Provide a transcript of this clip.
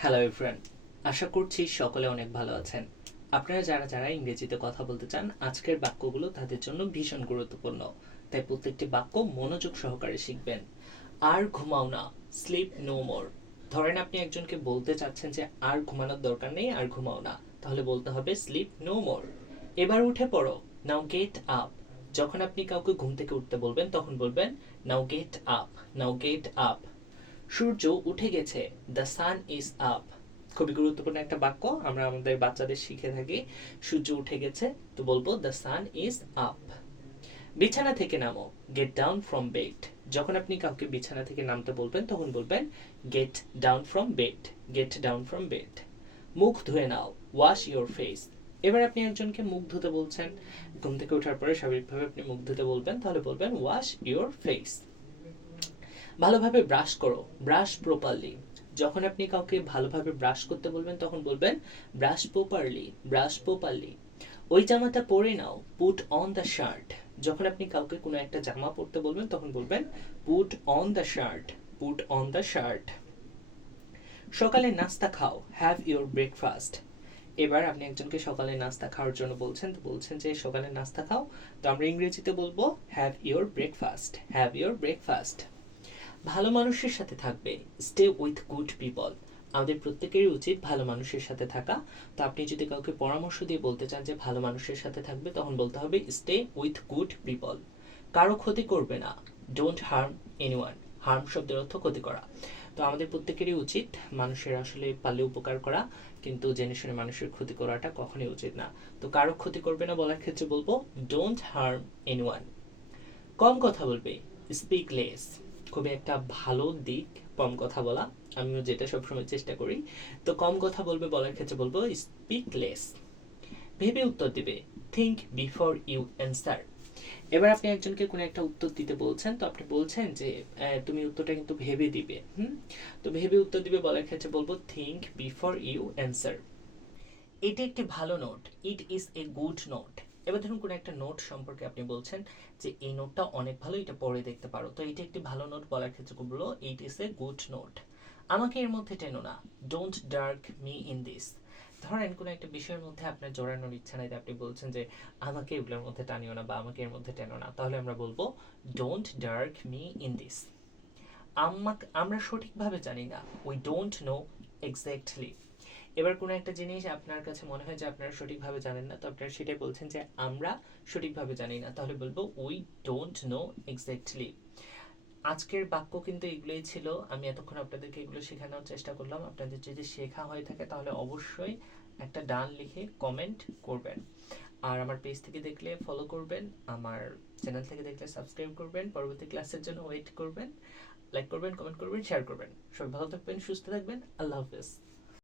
Hello everyone, আশা করছি সকলে অনেক ভালো আছেন। আপনারা যারা যারা ইংরেজিতে কথা বলতে চান, আজকের বাক্যগুলো তাদের জন্য ভীষণ গুরুত্বপূর্ণ। তাই প্রত্যেকটি বাক্য মনোযোগ সহকারে শিখবেন। আর ঘুমাও না, স্লিপ নো মোর। ধরেন আপনি একজনকে বলতে চাচ্ছেন যে আর ঘুমানোর দরকার নেই, আর ঘুমাও না, তাহলে বলতে হবে স্লিপ নো মোর। এবার উঠে পড়ো, নাও গেট আপ। যখন আপনি কাউকে ঘুম থেকে উঠতে বলবেন তখন বলবেন now get up, now get up. সূর্য উঠে গেছে, দ্য সান ইজ আপ। খুবই গুরুত্বপূর্ণ একটা বাক্য, আমরা আমাদের বাচ্চাদের শিখে থাকি। সূর্য উঠে গেছে তো বলবো দ্য সান ইজ আপ। বিছানা থেকে নামো, গেট ডাউন ফ্রম বেড। যখন আপনি কাউকে বিছানা থেকে নামতে বলবেন তখন বলবেন get down from bed, get down from bed. মুখ ধুয়ে নাও, ওয়াশ ইওর ফেস। এবার আপনি একজনকে মুখ ধুতে বলছেন, ঘুম থেকে ওঠার পরে স্বাভাবিকভাবে আপনি মুখ ধুতে বলবেন, তাহলে বলবেন ওয়াশ ইওর ফেস। ভালোভাবে ব্রাশ করো, ব্রাশ প্রপারলি। যখন আপনি কাউকে ভালোভাবে ব্রাশ করতে বলবেন তখন বলবেন ব্রাশ প্রপারলি, ব্রাশ প্রপারলি। ওই জামাটা পরে নাও, পুট অন দ্য শার্ট। যখন আপনি কাউকে কোনো একটা জামা পরতে বলবেন তখন বলবেন put on the shirt, put on the shirt. সকালে নাস্তা খাও, হ্যাভ ইওর ব্রেকফাস্ট। এবার আপনি একজনকে সকালে নাস্তা খাওয়ার জন্য বলছেন, তো বলছেন যে সকালে নাস্তা খাও, তো আমরা ইংরেজিতে বলবো have your breakfast, have your breakfast. ভালো মানুষের সাথে থাকবে, স্টে উইথ গুড পিপল। আমাদের প্রত্যেকেরই উচিত ভালো মানুষের সাথে থাকা। তো আপনি যদি কাউকে পরামর্শ দিয়ে বলতে চান যে ভালো মানুষের সাথে থাকবে, তখন বলতে হবে স্টে উইথ গুড পিপল। কারো ক্ষতি করবে না, ডোন্ট হার্ম এনিওয়ান। হার্ম শব্দের অর্থ ক্ষতি করা। তো আমাদের প্রত্যেকেরই উচিত মানুষের আসলে পারলে উপকার করা, কিন্তু জেনে শুনে মানুষের ক্ষতি করাটা কখনোই উচিত না। তো কারো ক্ষতি করবে না বলার ক্ষেত্রে বলবো ডোন্ট হার্ম এনিওয়ান। কম কথা বলবে, স্পিক লেস। খুবই একটা ভালো দিক কম কথা বলা, আমিও যেটা সবসময় চেষ্টা করি। তো কম কথা বলবে বলার ক্ষেত্রে বলবো স্পিক লেস। ভেবে উত্তর দিবে, থিঙ্ক বিফোর ইউ অ্যান্সার। এবার আপনি একজনকে কোনো একটা উত্তর দিতে বলছেন, তো আপনি বলছেন যে তুমি উত্তরটা কিন্তু ভেবে দিবে। তো ভেবে উত্তর দিবে বলার ক্ষেত্রে বলবো থিঙ্ক বিফোর ইউ অ্যান্সার। এটি একটি ভালো note, it is a good note. এবার ধরুন কোনো একটা নোট সম্পর্কে আপনি বলছেন যে এই নোটটা অনেক ভালো, এটা পড়ে দেখতে পারো, তো এটি একটি ভালো নোট বলার ক্ষেত্রে বলবো it is a good note. আমাকে এর মধ্যে টেনো না, don't dark me in this. ধরেন কোনো একটা বিষয়ের মধ্যে আপনার জড়ানোর ইচ্ছা নাই, আপনি বলছেন যে আমাকে এগুলোর মধ্যে টানিও না বা আমাকে এর মধ্যে টেনো না, তাহলে আমরা বলবো don't dark me in this. আমরা সঠিকভাবে জানি না, উই ডোন্ট নো এক্স্যাক্টলি। এবার কোনো একটা জিনিস আপনার কাছে মনে হয় যে আপনারা সঠিকভাবে জানেন না, তো আপনারা সেটাই বলছেন যে আমরা সঠিকভাবে জানি না, তাহলে বলবো উই ডোন্ট নো এক্স্যাক্টলি। আজকের বাক্য কিন্তু এগুলোই ছিল, আমি এতক্ষণ আপনাদেরকে এগুলো শেখানোর চেষ্টা করলাম। আপনাদের যদি শেখা হয়ে থাকে তাহলে অবশ্যই একটা ডান লিখে কমেন্ট করবেন। আর আমার পেজ থেকে দেখলে ফলো করবেন, আমার চ্যানেল থেকে দেখলে সাবস্ক্রাইব করবেন, পরবর্তী ক্লাসের জন্য ওয়েট করবেন। লাইক করবেন, কমেন্ট করবেন, শেয়ার করবেন। সবাই ভালো থাকবেন, সুস্থ থাকবেন, আল্লাহ হাফেজ।